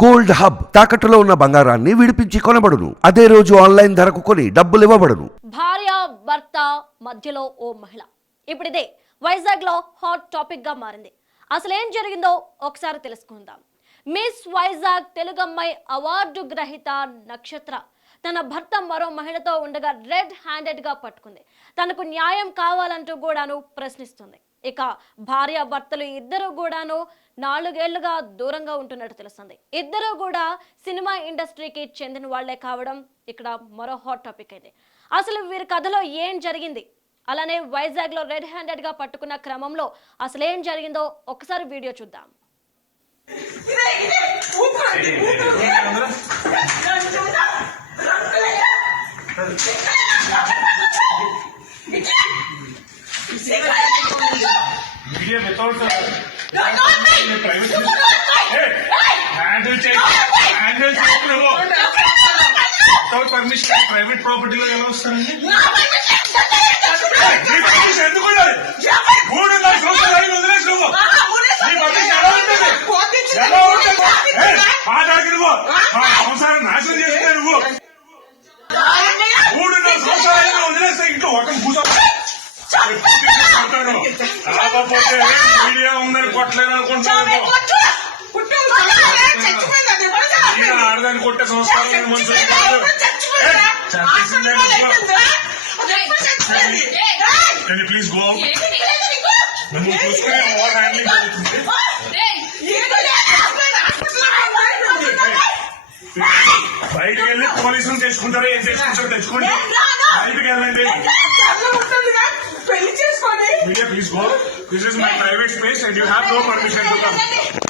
Gold hub తాకట్టులో ఉన్న బంగారాన్ని విడిపించి కొనబడును. అదే రోజు ఆన్లైన్ ధరకు కొని డబ్బులు ఇవ్వబడును. భార్య భర్త మధ్యలో ఓ మహిళ. ఇప్పుడు ఇదే వైజాగ్లో హాట్ టాపిక్గా మారింది. అసలు ఏం జరిగిందో ఒకసారి తెలుసుకుందాం. మిస్ వైజాగ్ తెలుగమ్మాయి అవార్డు గ్రహీత నక్షత్ర. తన భర్త మరో మహిళతో ఉండగా రెడ్ హ్యాండెడ్గా పట్టుకుంది. తనకు న్యాయం కావాలంటూ కూడాను ప్రశ్నిస్తుంది. ఇక భార్య భర్తలు ఇద్దరు కూడాను నాలుగేళ్ళుగా దూరంగా ఉంటున్నట్టు తెలుస్తుంది ఇద్దరు కూడా సినిమా ఇండస్ట్రీకి చెందిన వాళ్ళే కావడం ఇక్కడ మరో హాట్ టాపిక్ అయితే అసలు వీరి కథలో ఏం జరిగింది అలానే వైజాగ్లో రెడ్ హ్యాండెడ్గా పట్టుకున్న క్రమంలో అసలు ఏం జరిగిందో ఒకసారి వీడియో చూద్దాం మీడియా వితౌట్ ప్రైవేట్ హ్యాండిల్ చేయి హ్యాండిల్ చేయకు వితౌట్ పర్మిషన్ ప్రైవేట్ ప్రాపర్టీలో ఎలా వస్తారండి ఎందుకు మూడు నాలుగు సంవత్సరాలు వదిలేసి నువ్వు నీ పర్మిషన్ ఎలా ఉంటుంది ఎలా ఉంటుంది ఏయ్, మాట్లాడికి నువ్వు మా సంసారం నాశనం చేస్తే నువ్వు మూడు నాలుగు సంవత్సరాలు అయింది వదిలేస్తే ఇంట్లో ఒక కూర్చో రాకపోతే మీడియా ఉందని కొట్టలేదు అనుకుంటున్నాను ఈయన ఆడదాన్ని కొట్టే సంస్కారం మనుషులు కాదు చంపేసిందే ప్లీజ్ గో నువ్వు చూసుకునే ఓవర్ హ్యాండ్లింగ్ జరుగుతుంది బయటికి వెళ్ళి పోలీసులు తెచ్చుకుంటారా? ఏం తెచ్చుకుంటారో తెచ్చుకోండి. బయటికి వెళ్ళండి. పెళ్ళి చేసుకొని media please go this is my private space and you have no permission to come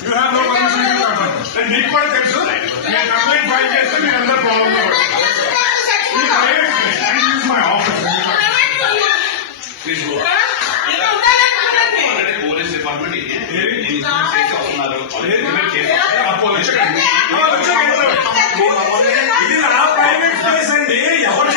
you have no permission to come నీకు కూడా తెలుసు నేను కంప్లైంట్ ఫైల్ చేస్తే మీరు అందరూ ప్రాబ్లం ఈ private space and use my office please go police department ఇది నేను ఇన్ఫర్మేషన్ వస్తున్నారు ఇది నా ప్రైవేట్ స్పేస్ అండి ఎవరు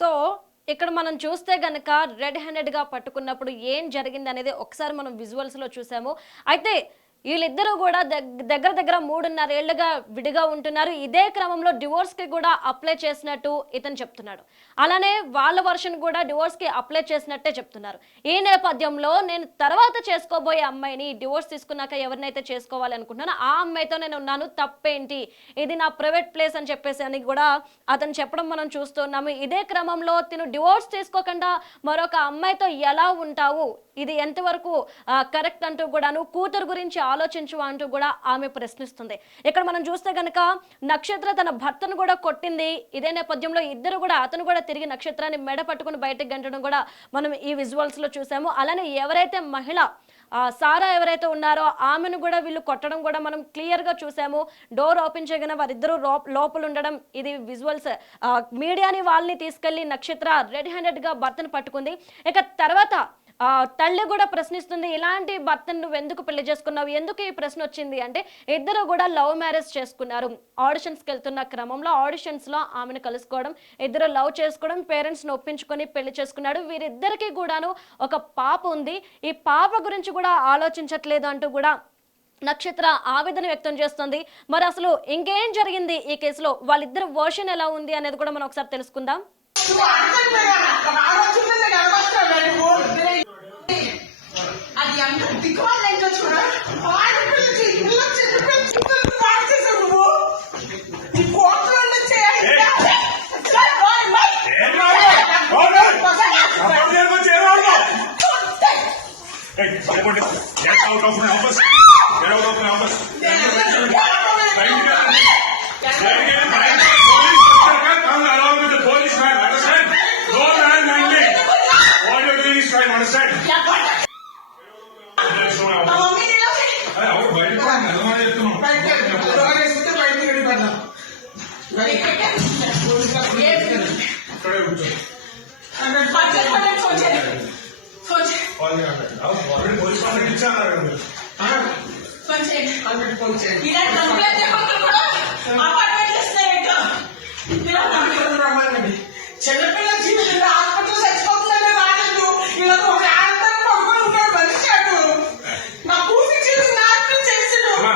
సో ఇక్కడ మనం చూస్తే గనక రెడ్ హ్యాండెడ్గా పట్టుకున్నప్పుడు ఏం జరిగింది అనేది ఒకసారి మనం విజువల్స్లో చూసాము. అయితే వీళ్ళిద్దరూ కూడా దగ్గర దగ్గర మూడున్నర ఏళ్ళుగా విడిగా ఉంటున్నారు. ఇదే క్రమంలో డివోర్స్కి కూడా అప్లై చేసినట్టు ఇతను చెప్తున్నాడు. అలానే వాళ్ళ వర్షన్ కూడా డివోర్స్కి అప్లై చేసినట్టే చెప్తున్నారు. ఈ నేపథ్యంలో నేను తర్వాత చేసుకోబోయే అమ్మాయిని డివోర్స్ తీసుకున్నాక ఎవరినైతే చేసుకోవాలనుకుంటున్నానో ఆ అమ్మాయితో నేను ఉన్నాను. తప్పేంటి? ఇది నా ప్రైవేట్ ప్లేస్ అని చెప్పేసి అని కూడా అతను చెప్పడం మనం చూస్తున్నాము ఇదే క్రమంలో తిను డివోర్స్ తీసుకోకుండా మరొక అమ్మాయితో ఎలా ఉంటావు? ఇది ఎంతవరకు కరెక్ట్ అంటూ కూడాను కూతురు గురించి ఆలోచించు అంటూ కూడా ఆమె ప్రశ్నిస్తుంది. ఇక్కడ మనం చూస్తే కనుక నక్షత్ర తన భర్తను కూడా కొట్టింది. ఇదే నేపథ్యంలో ఇద్దరు కూడా అతను కూడా తిరిగి నక్షత్రాన్ని మెడ పట్టుకుని బయటకు గంటడం కూడా మనం ఈ విజువల్స్లో చూసాము. అలానే ఎవరైతే మహిళ ఆ, సారా ఎవరైతే ఉన్నారో ఆమెను కూడా వీళ్ళు కొట్టడం కూడా మనం క్లియర్గా చూసాము. డోర్ ఓపెన్ చేయగానే వారిద్దరూ లో- లోపల ఉండడం ఇది విజువల్స్ మీడియాని వాళ్ళని తీసుకెళ్ళి నక్షత్ర రెడ్ హ్యాండెడ్గా భర్తను పట్టుకుంది. ఇక తర్వాత తల్లి కూడా ప్రశ్నిస్తుంది ఇలాంటి భర్తను నువ్వు ఎందుకు పెళ్ళి చేసుకున్నావు? ఎందుకు ఈ ప్రశ్న వచ్చింది? అంటే ఇద్దరు కూడా లవ్ మ్యారేజ్ చేసుకున్నారు. ఆడిషన్స్కి వెళ్తున్న క్రమంలో ఆడిషన్స్లో ఆమెను కలుసుకోవడం ఇద్దరు లవ్ చేసుకోవడం పేరెంట్స్ని ఒప్పించుకొని పెళ్ళి చేసుకున్నాడు. వీరిద్దరికీ కూడాను ఒక పాప ఉంది. ఈ పాప గురించి కూడా ఆలోచించట్లేదు అంటూ కూడా నక్షత్ర ఆవేదన వ్యక్తం చేస్తుంది. మరి అసలు ఇంకేం జరిగింది ఈ కేసులో? వాళ్ళిద్దరు వర్షన్ ఎలా ఉంది అనేది కూడా మనం ఒకసారి తెలుసుకుందాం. Hey, get out of my office. Get out of my office. Police వాళ్ళకి ఇచ్చారు కదా మీరు. ఫోన్ చేయి. ఇలాంటి కంప్లైంట్ చెప్పకుండా కూడా అపార్ట్మెంట్ ఇస్తారేంటో. ఇలా కంప్లైంట్ చిన్నపిల్ల జీవితంలో హాస్పిటల్ చచ్చిపోతుందంటే రాలేదు ఇలా ఒక ఆడతాను పడుకొని ఉంటాడు మనిషి అటు నా కూతురు జీవితం నాశనం చేసాడు అమ్మా,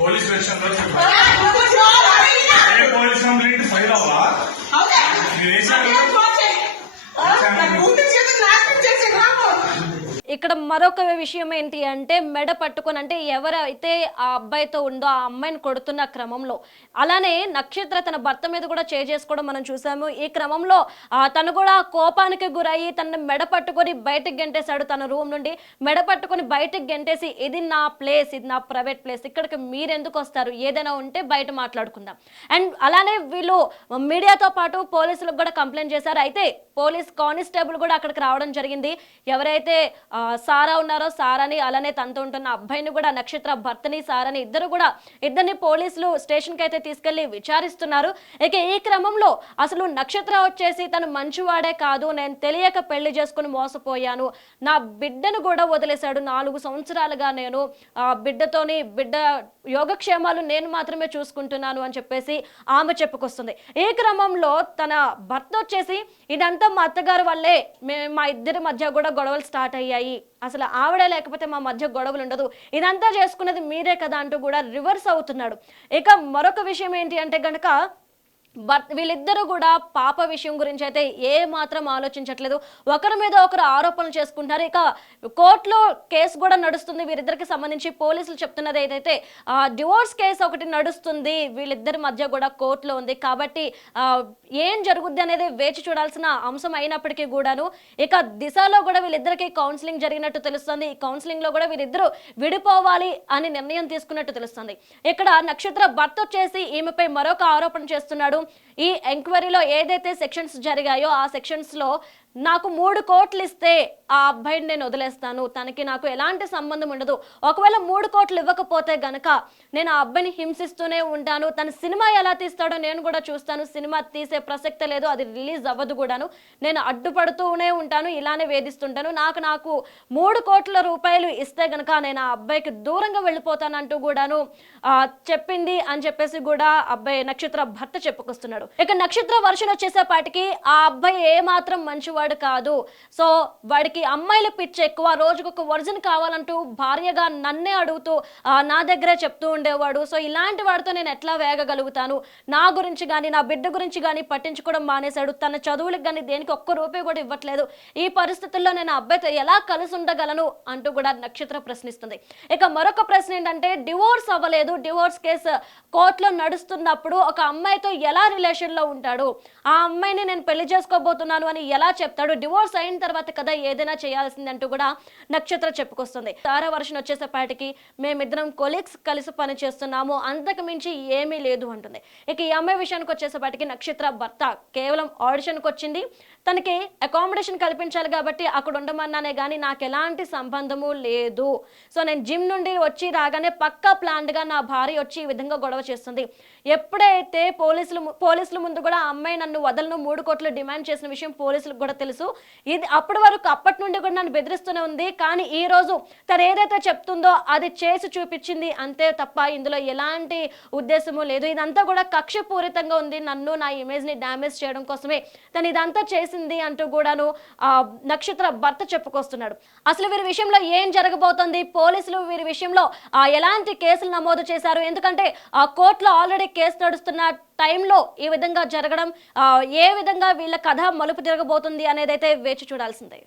పోలీస్ స్టేషన్లో చెప్పాలి ఏ పోలీస్ కంప్లైంట్ ఫైల్ అవ్వా మీరు వేసారు కూతురు జీవితం నాశనం చేసాడు రాము ఇక్కడ మరొక విషయం ఏంటి అంటే మెడ పట్టుకొని అంటే ఎవరైతే ఆ అబ్బాయితో ఉందో ఆ అమ్మాయిని కొడుతున్న క్రమంలో అలానే నక్షత్ర తన భర్త మీద కూడా చేసుకోవడం మనం చూసాము. ఈ క్రమంలో తను కూడా కోపానికి గురయ్యి తన మెడ పట్టుకొని బయటకు గెంటేశాడు తన రూమ్ నుండి. మెడ పట్టుకొని బయటకు గెంటేసి ఇది నా ప్లేస్ ఇది నా ప్రైవేట్ ప్లేస్ ఇక్కడికి మీరెందుకు వస్తారు? ఏదైనా ఉంటే బయట మాట్లాడుకుందాం. అండ్ అలానే వీళ్ళు మీడియాతో పాటు పోలీసులకు కూడా కంప్లైంట్ చేశారు. అయితే పోలీస్ కానిస్టేబుల్ కూడా అక్కడికి రావడం జరిగింది. ఎవరైతే సారా ఉన్నారో సారాని అలానే తనతో ఉంటున్న అబ్బాయిని కూడా నక్షత్ర భర్తని సారాని ఇద్దరు కూడా ఇద్దరిని పోలీసులు స్టేషన్కి అయితే తీసుకెళ్ళి విచారిస్తున్నారు. ఇక ఈ క్రమంలో అసలు నక్షత్ర వచ్చేసి తను మంచివాడే కాదు నేను తెలియక పెళ్ళి చేసుకుని మోసపోయాను. నా బిడ్డను కూడా వదిలేశాడు నాలుగు సంవత్సరాలుగా నేను. ఆ బిడ్డతోని బిడ్డ యోగక్షేమాలు నేను మాత్రమే చూసుకుంటున్నాను అని చెప్పేసి ఆమె చెప్పుకొస్తుంది. ఈ క్రమంలో తన భర్త వచ్చేసి ఇదంతా మా అత్తగారు వల్లే మే మా ఇద్దరి మధ్య కూడా గొడవలు స్టార్ట్ అయ్యాయి. అసలు ఆవిడ లేకపోతే మా మధ్య గొడవలు ఉండదు. ఇదంతా చేసుకున్నది మీరే కదా అంటూ కూడా రివర్స్ అవుతున్నాడు. ఇక మరొక విషయం ఏంటి అంటే గనక భర్త వీళ్ళిద్దరూ కూడా పాప విషయం గురించి అయితే ఏ మాత్రం ఆలోచించట్లేదు. ఒకరి మీద ఒకరు ఆరోపణలు చేసుకుంటున్నారు. ఇక కోర్టులో కేసు కూడా నడుస్తుంది. వీరిద్దరికి సంబంధించి పోలీసులు చెప్తున్నది ఏదైతే డివోర్స్ కేసు ఒకటి నడుస్తుంది. వీళ్ళిద్దరి మధ్య కూడా కోర్టులో ఉంది. కాబట్టి ఏం జరుగుద్ది అనేది వేచి చూడాల్సిన అంశం అయినప్పటికీ కూడాను ఇక దిశలో కూడా వీళ్ళిద్దరికి కౌన్సిలింగ్ జరిగినట్టు తెలుస్తుంది. ఈ కౌన్సిలింగ్లో కూడా వీరిద్దరూ విడిపోవాలి అని నిర్ణయం తీసుకున్నట్టు తెలుస్తుంది. ఇక్కడ నక్షత్ర భర్త వచ్చేసి ఈమెపై మరొక ఆరోపణ చేస్తున్నాడు. ఈ ఎంక్వైరీలో ఏదైతే సెక్షన్స్ జరిగాయో ఆ సెక్షన్స్లో నాకు మూడు కోట్లు ఇస్తే ఆ అబ్బాయిని నేను వదిలేస్తాను. తనకి నాకు ఎలాంటి సంబంధం ఉండదు. ఒకవేళ మూడు కోట్లు ఇవ్వకపోతే గనక నేను ఆ అబ్బాయిని హింసిస్తూనే ఉంటాను. తన సినిమా ఎలా తీస్తాడో నేను కూడా చూస్తాను. సినిమా తీసే ప్రసక్తి లేదు. అది రిలీజ్ అవ్వదు కూడాను. నేను అడ్డుపడుతూనే ఉంటాను. ఇలానే వేధిస్తుంటాను. నాకు నాకు మూడు కోట్ల రూపాయలు ఇస్తే గనక నేను ఆ అబ్బాయికి దూరంగా వెళ్ళిపోతానంటూ కూడాను చెప్పింది అని చెప్పేసి కూడా అబ్బాయి నక్షత్ర భర్త చెప్పుకొస్తున్నాడు. ఇక నక్షత్ర వర్షం వచ్చేసేపాటికి ఆ అబ్బాయి ఏ మాత్రం మంచివాడు కాదు. సో వాడికి అమ్మాయిల పిచ్చి ఎక్కువ రోజుకు ఒక వర్జన్ కావాలంటూ భార్యగా నన్నే అడుగుతూ నా దగ్గరే చెప్తూ ఉండేవాడు. సో ఇలాంటి వాడితో నేను ఎట్లా వేగగలుగుతాను? నా గురించి కానీ నా బిడ్డ గురించి కానీ పట్టించుకోవడం మానేశాడు. తన చదువులకు కానీ దేనికి ఒక్క రూపాయి కూడా ఇవ్వట్లేదు. ఈ పరిస్థితుల్లో నేను అబ్బాయితో ఎలా కలిసి ఉండగలను అంటూ కూడా నక్షత్ర ప్రశ్నిస్తుంది. ఇక మరొక ప్రశ్న ఏంటంటే డివోర్స్ అవ్వలేదు. డివోర్స్ కేసు కోర్టులో నడుస్తున్నప్పుడు ఒక అమ్మాయితో ఎలా రిలేషన్లో ఉంటాడు? ఆ అమ్మాయిని నేను పెళ్ళి చేసుకోబోతున్నాను అని ఎలా చెప్తాడు. డివోర్స్ అయిన తర్వాత కదా ఏదైనా చేయాల్సింది అంటూ కూడా నక్షత్ర చెప్పుకొస్తుంది. తారా వర్షం వచ్చేసేపాటికి మేమిద్దరం కొలీగ్స్ కలిసి పని చేస్తున్నాము. అంతకు మించి ఏమీ లేదు అంటుంది. ఇక ఈ అమ్మాయి విషయానికి వచ్చేసేపాటికి నక్షత్ర భర్త కేవలం ఆడిషన్కి వచ్చింది. తనకి అకామిడేషన్ కల్పించాలి కాబట్టి అక్కడ ఉండమన్నానే కానీ నాకు ఎలాంటి సంబంధము లేదు. సో నేను జిమ్ నుండి వచ్చి రాగానే పక్కా ప్లాన్డ్గా నా భార్య వచ్చి ఈ విధంగా గొడవ చేస్తుంది. ఎప్పుడైతే పోలీసులు పోలీసుల ముందు కూడా అమ్మాయి నన్ను వదలను మూడు కోట్లు డిమాండ్ చేసిన విషయం పోలీసులకు కూడా తెలుసు. ఇది అప్పటి వరకు అప్పటి నుండి కూడా నన్ను బెదిరిస్తూనే ఉంది. కానీ ఈ రోజు తను ఏదైతే చెప్తుందో అది చేసి చూపించింది అంతే తప్ప ఇందులో ఎలాంటి ఉద్దేశము లేదు. ఇదంతా కూడా కక్షపూరితంగా ఉంది నన్ను నా ఇమేజ్ని డ్యామేజ్ చేయడం కోసమే. తను ఇదంతా చేసి చేసింది అంటూ కూడాను ఆ నక్షత్ర భర్త చెప్పుకొస్తున్నాడు. అసలు వీరి విషయంలో ఏం జరగబోతోంది? పోలీసులు వీరి విషయంలో ఆ, ఎలాంటి కేసులు నమోదు చేశారు? ఎందుకంటే ఆ కోర్టులో ఆల్రెడీ కేసు నడుస్తున్న టైంలో ఈ విధంగా జరగడం ఏ విధంగా వీళ్ళ కథ మలుపు తిరగబోతుంది అయితే వేచి చూడాల్సిందే.